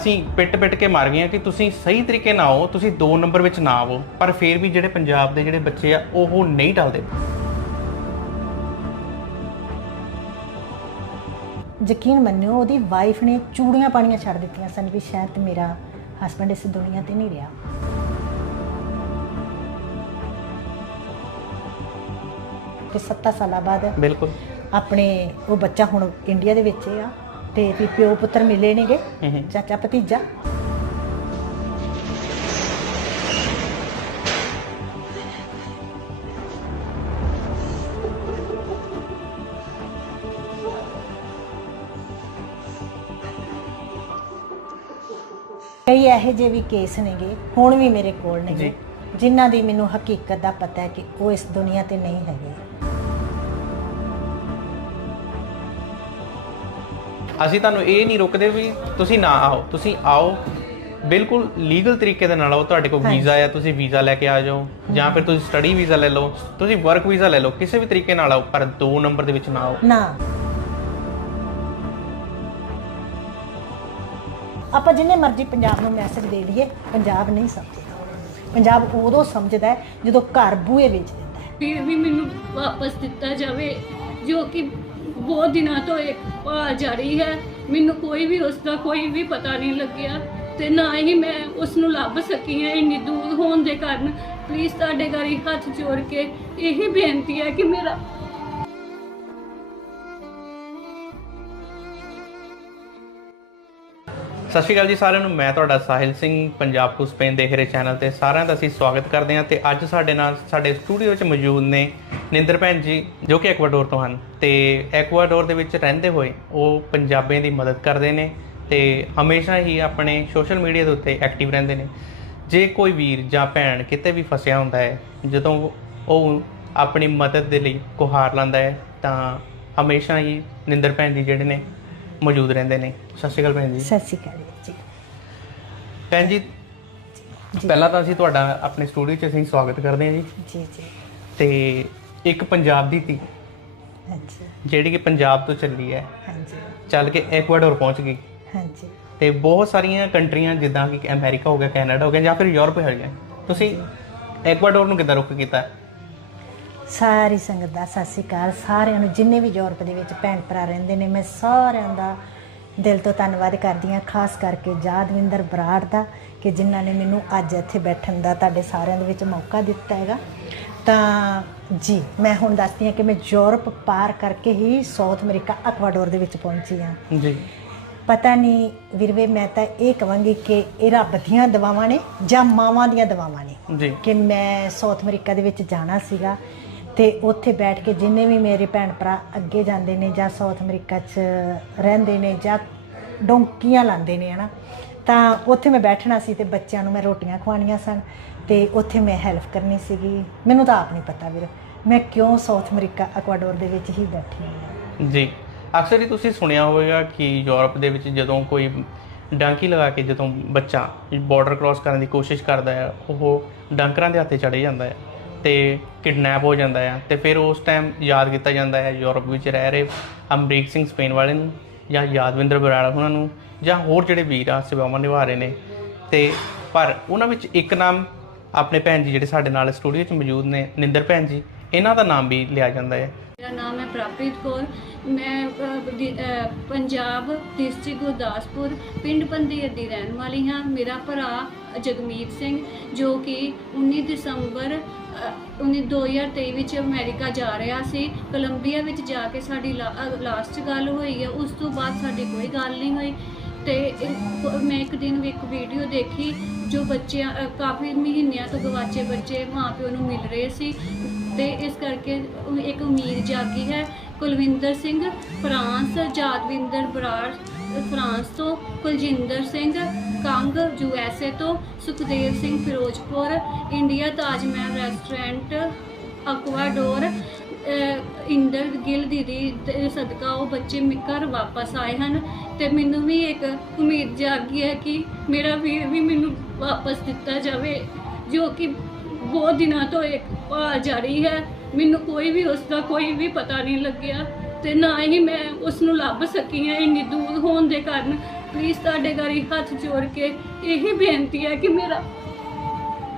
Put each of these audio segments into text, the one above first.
ਅਸੀਂ ਪਿੱਟ ਪਿੱਟ ਕੇ ਮਾਰ ਗਏ ਹਾਂ ਕਿ ਤੁਸੀਂ ਸਹੀ ਤਰੀਕੇ ਨਾਲ ਆਓ ਤੁਸੀਂ 2 ਨੰਬਰ ਵਿੱਚ ਨਾ ਆਵੋ ਪਰ ਫਿਰ ਵੀ ਜਿਹੜੇ ਪੰਜਾਬ ਦੇ ਜਿਹੜੇ ਬੱਚੇ ਆ ਉਹ ਨਹੀਂ ਟਲਦੇ। ਯਕੀਨ ਮੰਨਿਓ ਉਹਦੀ ਵਾਈਫ ਨੇ ਚੂੜੀਆਂ ਪਾਣੀਆਂ ਛੱਡ ਦਿੱਤੀਆਂ ਸਨ ਵੀ ਸ਼ਾਇਦ ਮੇਰਾ ਹਸਬੰਡ ਇਸ ਦੁਨੀਆ ਤੇ ਨਹੀਂ ਰਿਹਾ। ਤੇ 7 ਸਾਲਾਂ ਬਾਅਦ ਬਿਲਕੁਲ। ਆਪਣੇ ਉਹ ਬੱਚਾ ਹੁਣ ਇੰਡੀਆ ਦੇ ਵਿੱਚ ਆ। ਤੇ ਵੀ ਪਿਓ ਪੁੱਤਰ ਮਿਲੇ ਨੇਗੇ। ਚਾਚਾ ਭਤੀਜਾ ਕਈ ਇਹੋ ਜਿਹੇ ਵੀ ਕੇਸ ਨੇਗੇ ਹੁਣ ਵੀ ਮੇਰੇ ਕੋਲ ਨੇਗੇ। ਜਿਨ੍ਹਾਂ ਦੀ ਮੈਨੂੰ ਹਕੀਕਤ ਦਾ ਪਤਾ ਹੈ ਕਿ ਉਹ ਇਸ ਦੁਨੀਆ ਤੇ ਨਹੀਂ ਹੈਗੇ ਅਸੀਂ ਤੁਹਾਨੂੰ ਇਹ ਨਹੀਂ ਰੋਕਦੇ ਵੀ ਤੁਸੀਂ ਨਾ ਆਓ ਤੁਸੀਂ ਆਓ। ਬਿਲਕੁਲ ਲੀਗਲ ਤਰੀਕੇ ਦੇ ਨਾਲ ਆਓ ਤੁਹਾਡੇ ਕੋਲ। ਵੀਜ਼ਾ ਹੈ ਤੁਸੀਂ ਵੀਜ਼ਾ ਲੈ ਕੇ ਆ ਜਾਓ। ਜਾਂ ਫਿਰ ਤੁਸੀਂ ਸਟੱਡੀ ਵੀਜ਼ਾ ਲੈ ਲਓ ਤੁਸੀਂ ਵਰਕ ਵੀਜ਼ਾ ਲੈ ਲਓ ਕਿਸੇ ਵੀ ਤਰੀਕੇ ਨਾਲ ਆਓ ਪਰ 2 ਨੰਬਰ ਦੇ ਵਿੱਚ ਨਾ ਆਓ। ਨਾ। ਆਪਾਂ ਜਿੰਨੇ ਮਰਜ਼ੀ ਪੰਜਾਬ ਨੂੰ ਮੈਸੇਜ ਦੇ ਦਈਏ ਪੰਜਾਬ ਨਹੀਂ ਸਮਝਦਾ। ਪੰਜਾਬ ਉਦੋਂ ਸਮਝਦਾ ਹੈ ਜਦੋਂ ਘਰ ਬੂਹੇ ਵੇਚ ਦਿੰਦਾ ਹੈ। ਵੀ ਮੈਨੂੰ ਵਾਪਸ ਦਿੱਤਾ ਜਾਵੇ ਜੋ ਕਿ ਬਹੁਤ ਦਿਨਾਂ ਤੋਂ ਇੱਕ ਭਾਲ ਜਾਰੀ ਹੈ। ਮੈਨੂੰ ਕੋਈ ਵੀ ਉਸ ਦਾ ਕੋਈ ਵੀ ਪਤਾ ਨਹੀਂ ਲੱਗਿਆ ਤੇ ਨਾ ਹੀ ਮੈਂ ਉਸ ਨੂੰ ਲੱਭ ਸਕੀ ਹਾਂ, ਇੰਨੀ ਦੂਰ ਹੋਣ ਦੇ ਕਾਰਨ। ਪਲੀਜ਼ ਤੁਹਾਡੇ ਗਾਰੀ ਹੱਥ ਜੋੜ ਕੇ ਇਹੀ ਬੇਨਤੀ ਹੈ ਕਿ ਮੇਰਾ ਸਤਿ ਸ਼੍ਰੀ ਅਕਾਲ ਜੀ ਸਾਰਿਆਂ ਨੂੰ। ਮੈਂ ਤੁਹਾਡਾ ਸਾਹਿਲ ਸਿੰਘ, ਪੰਜਾਬ ਟੂ ਸਪੇਨ ਦੇਖ ਰਹੇ ਚੈਨਲ ਤੇ ਸਾਰਿਆਂ ਦਾ ਅਸੀਂ ਸਵਾਗਤ ਕਰਦੇ ਹਾਂ ਤੇ ਅੱਜ ਸਾਡੇ ਨਾਲ ਸਾਡੇ ਸਟੂਡੀਓ 'ਚ ਮੌਜੂਦ ਨੇ ਨਿੰਦਰ ਭੈਣ ਜੀ, ਜੋ ਕਿ ਐਕਵਾਡੋਰ ਤੋਂ ਹਨ। ਤੇ ਐਕਵਾਡੋਰ ਦੇ ਵਿੱਚ ਰਹਿੰਦੇ ਹੋਏ ਉਹ ਪੰਜਾਬੀਆਂ ਦੀ ਮਦਦ ਕਰਦੇ ਨੇ ਤੇ ਹਮੇਸ਼ਾ ਹੀ ਆਪਣੇ ਸੋਸ਼ਲ ਮੀਡੀਆ ਦੇ ਉੱਤੇ ਐਕਟਿਵ ਰਹਿੰਦੇ ਨੇ। ਜੇ ਕੋਈ ਵੀਰ ਜਾਂ ਭੈਣ ਕਿਤੇ ਵੀ ਫਸਿਆ ਹੁੰਦਾ ਹੈ, ਜਦੋਂ ਉਹ ਆਪਣੀ ਮਦਦ ਦੇ ਲਈ ਗੁਹਾਰ ਲਾਉਂਦਾ ਹੈ, ਤਾਂ ਹਮੇਸ਼ਾ ਹੀ ਨਿੰਦਰ ਭੈਣ ਜੀ ਜਿਹੜੇ ਨੇ ਮੌਜੂਦ ਰਹਿੰਦੇ ਨੇ। ਸਤਿ ਸ਼੍ਰੀ ਅਕਾਲ ਭੈਣ ਜੀ। ਸਤਿ ਸ਼੍ਰੀ ਅਕਾਲ ਜੀ। ਭੈਣ ਜੀ ਪਹਿਲਾਂ ਤਾਂ ਅਸੀਂ ਤੁਹਾਡਾ ਆਪਣੇ ਸਟੂਡੀਓ 'ਚ ਅਸੀਂ ਸਵਾਗਤ ਕਰਦੇ ਹਾਂ ਜੀ। ਜੀ ਜੀ। ਤੇ ਇੱਕ ਪੰਜਾਬ ਦੀ ਧੀ ਹਾਂਜੀ। ਜਿਹੜੀ ਕਿ ਪੰਜਾਬ ਤੋਂ ਚੱਲੀ ਹੈ। ਹਾਂਜੀ। ਚੱਲ ਕੇ ਐਕਵਾਡੋਰ ਪਹੁੰਚ ਗਈ। ਹਾਂਜੀ। ਤੇ ਬਹੁਤ ਸਾਰੀਆਂ ਕੰਟਰੀਆਂ ਜਿੱਦਾਂ ਕਿ ਅਮਰੀਕਾ ਹੋ ਗਿਆ ਕੈਨੇਡਾ ਹੋ ਗਿਆ ਜਾਂ ਫਿਰ ਯੂਰਪ ਹੋ ਗਿਆ। ਤੁਸੀਂ ਐਕਵਾਡੋਰ ਨੂੰ ਕਿੱਦਾਂ ਰੁਕ ਕੀਤਾ? ਸਾਰੀ ਸੰਗਤ ਦਾ ਸਤਿ ਸ਼੍ਰੀ ਅਕਾਲ। ਸਾਰਿਆਂ ਨੂੰ ਜਿੰਨੇ ਵੀ ਯੂਰਪ ਦੇ ਵਿੱਚ ਭੈਣ ਭਰਾ ਰਹਿੰਦੇ ਨੇ ਮੈਂ ਸਾਰਿਆਂ ਦਾ ਦਿਲ ਤੋਂ ਧੰਨਵਾਦ ਕਰਦੀ ਹਾਂ ਖਾਸ ਕਰਕੇ ਜਾਦਵਿੰਦਰ ਬਰਾੜ ਦਾ ਕਿ ਜਿਨ੍ਹਾਂ ਨੇ ਮੈਨੂੰ ਅੱਜ ਇੱਥੇ ਬੈਠਣ ਦਾ ਤੁਹਾਡੇ ਸਾਰਿਆਂ ਦੇ ਵਿੱਚ ਮੌਕਾ ਦਿੱਤਾ ਹੈਗਾ। ਤਾਂ ਜੀ ਮੈਂ ਹੁਣ ਦੱਸਦੀ ਹਾਂ ਕਿ ਮੈਂ ਯੂਰਪ ਪਾਰ ਕਰਕੇ ਹੀ ਸਾਊਥ ਅਮਰੀਕਾ ਐਕਵਾਡੋਰ ਦੇ ਵਿੱਚ ਪਹੁੰਚੀ ਹਾਂ। ਜੀ। ਪਤਾ ਨਹੀਂ ਵੀਰਵੇ ਮੈਂ ਤਾਂ ਇਹ ਕਵਾਂਗੀ ਕਿ ਇਹ ਰੱਬ ਦੀਆਂ ਦਵਾਵਾਂ ਨੇ ਜਾਂ ਮਾਵਾਂ ਦੀਆਂ ਦਵਾਵਾਂ ਨੇ ਜੀ। ਕਿ ਮੈਂ ਸਾਊਥ ਅਮਰੀਕਾ ਦੇ ਵਿੱਚ ਜਾਣਾ ਸੀਗਾ। ਤੇ ਉੱਥੇ ਬੈਠ ਕੇ ਜਿੰਨੇ ਵੀ ਮੇਰੇ ਭੈਣ ਭਰਾ ਅੱਗੇ ਜਾਂਦੇ ਨੇ ਜਾਂ ਸਾਊਥ ਅਮਰੀਕਾ 'ਚ ਰਹਿੰਦੇ ਨੇ ਜਾਂ ਡੋਂਕੀਆਂ ਲਾਉਂਦੇ ਨੇ, ਹਨਾ? ਤਾਂ ਉੱਥੇ ਮੈਂ ਬੈਠਣਾ ਸੀ ਤੇ ਬੱਚਿਆਂ ਨੂੰ ਮੈਂ ਰੋਟੀਆਂ ਖਵਾਉਣੀਆਂ ਸਨ ਤੇ ਉੱਥੇ ਮੈਂ ਹੈਲਪ ਕਰਨੀ ਸੀਗੀ। ਮੈਨੂੰ ਤਾਂ ਆਪ ਨਹੀਂ ਪਤਾ ਵੀਰ, ਮੈਂ ਕਿਉਂ ਸਾਊਥ ਅਮਰੀਕਾ ਐਕਵਾਡੋਰ ਦੇ ਵਿੱਚ ਹੀ ਬੈਠੀ ਹਾਂ? ਜੀ, ਅਕਸਰ ਹੀ ਤੁਸੀਂ ਸੁਣਿਆ ਹੋਵੇਗਾ ਕਿ ਯੂਰਪ ਦੇ ਵਿੱਚ ਜਦੋਂ ਕੋਈ ਡਾਂਕੀ ਲਗਾ ਕੇ ਜਦੋਂ ਬੱਚਾ ਬਾਰਡਰ ਕ੍ਰਾਸ ਕਰਨ ਦੀ ਕੋਸ਼ਿਸ਼ ਕਰਦਾ ਹੈ, ਉਹ ਡਾਂਕਰਾਂ ਦੇ ਹੱਥੇ ਚੜੇ ਜਾਂਦਾ ਹੈ। ਤੇ ਕਿਡਨੈਪ ਹੋ ਜਾਂਦਾ ਆ ਤੇ ਫਿਰ ਉਸ ਟਾਈਮ ਯਾਦ ਕੀਤਾ ਜਾਂਦਾ ਹੈ ਯੂਰਪ ਵਿੱਚ ਰਹਿ ਰਹੇ ਅਮਰੀਕ ਸਿੰਘ ਸਪੇਨ ਵਾਲੇ ਨੂੰ ਜਾਂ ਯਾਦਵਿੰਦਰ ਬਰਾੜ ਉਹਨਾਂ ਨੂੰ ਜਾਂ ਹੋਰ ਜਿਹੜੇ ਵੀਰ ਆ, ਸੇਵਾਵਾਂ ਨਿਭਾ ਰਹੇ ਨੇ। ਤੇ ਪਰ ਉਹਨਾਂ ਵਿੱਚ ਇੱਕ ਨਾਮ ਆਪਣੇ ਭੈਣ ਜੀ ਜਿਹੜੇ ਸਾਡੇ ਨਾਲ ਸਟੂਡੀਓ 'ਚ ਮੌਜੂਦ ਨੇ, ਨਿੰਦਰ ਭੈਣ ਜੀ, ਇਹਨਾਂ ਦਾ ਨਾਮ ਵੀ ਲਿਆ ਜਾਂਦਾ ਹੈ। ਮੇਰਾ ਨਾਮ ਹੈ ਪ੍ਰਾਪ੍ਰੀਤ ਕੌਰ। ਮੈਂ ਪੰਜਾਬ ਡਿਸਟ੍ਰਿਕਟ ਗੁਰਦਾਸਪੁਰ ਪਿੰਡ ਪੰਦੀਰ ਦੀ ਰਹਿਣ ਵਾਲੀ ਹਾਂ। ਮੇਰਾ ਭਰਾ ਜਗਮੀਤ ਸਿੰਘ ਜੋ ਕਿ 19 ਦਸੰਬਰ ਅਹ, 19 2023 ਵਿੱਚ ਅਮਰੀਕਾ ਜਾ ਰਿਹਾ ਸੀ। ਕੋਲੰਬੀਆ ਵਿੱਚ ਜਾ ਕੇ ਸਾਡੀ ਲਾਸਟ ਗੱਲ ਹੋਈ ਹੈ। ਉਸ ਤੋਂ ਬਾਅਦ ਸਾਡੀ ਕੋਈ ਗੱਲ ਨਹੀਂ ਹੋਈ। ਤੇ ਮੈਂ ਇੱਕ ਦਿਨ ਇੱਕ ਵੀਡੀਓ ਦੇਖੀ ਜੋ ਬੱਚਿਆਂ ਕਾਫੀ ਮਹੀਨਿਆਂ ਤੋਂ ਗਵਾਚੇ ਬੱਚੇ ਮਾਪਿਓ ਨੂੰ ਮਿਲ ਰਹੇ ਸੀ। ਤੇ ਇਸ ਕਰਕੇ ਇੱਕ ਉਮੀਦ ਜਾਗੀ ਹੈ ਕੁਲਵਿੰਦਰ ਸਿੰਘ, ਫਰਾਂਸ ਜਾਦਵਿੰਦਰ ਬਰਾੜ, ਫਰਾਂਸ ਤੋਂ Kuljinder Singh, Kang U S A ਤੋਂ Sukhdev Singh Firozpur, India Taj Mahal restaurant Ecuador Inder Gill ਦੀਦੀ ਸਦਕਾ ਉਹ ਬੱਚੇ ਮੇ- ਘਰ ਵਾਪਸ ਆਏ ਹਨ ਤੇ ਮੈਨੂੰ ਵੀ ਇੱਕ ਉਮੀਦ ਜਾਗੀ ਹੈ ਕਿ ਮੇਰਾ ਵੀਰ ਵੀ ਮੈਨੂੰ ਵਾਪਸ ਦਿੱਤਾ ਜਾਵੇ ਜੋ ਕਿ ਬਹੁਤ ਦਿਨਾਂ ਤੋਂ ਇੱਕ ਭਾਲ ਜਾਰੀ ਹੈ। ਮੈਨੂੰ ਕੋਈ ਵੀ ਉਸ ਦਾ ਕੋਈ ਵੀ ਪਤਾ ਨਹੀਂ ਲੱਗਿਆ ਤੇ ਨਾ ਹੀ ਮੈਂ ਉਸ ਨੂੰ ਲੱਭ ਸਕੀ ਹਾਂ ਇੰਨੀ ਦੂਰ ਹੋਣ ਦੇ ਕਾਰਨ। ਪਲੀਜ਼ ਤੁਹਾਡੇ ਗਾਰੀ ਹੱਥ ਜੋੜ ਕੇ ਇਹੀ ਬੇਨਤੀ ਹੈ ਕਿ ਮੇਰਾ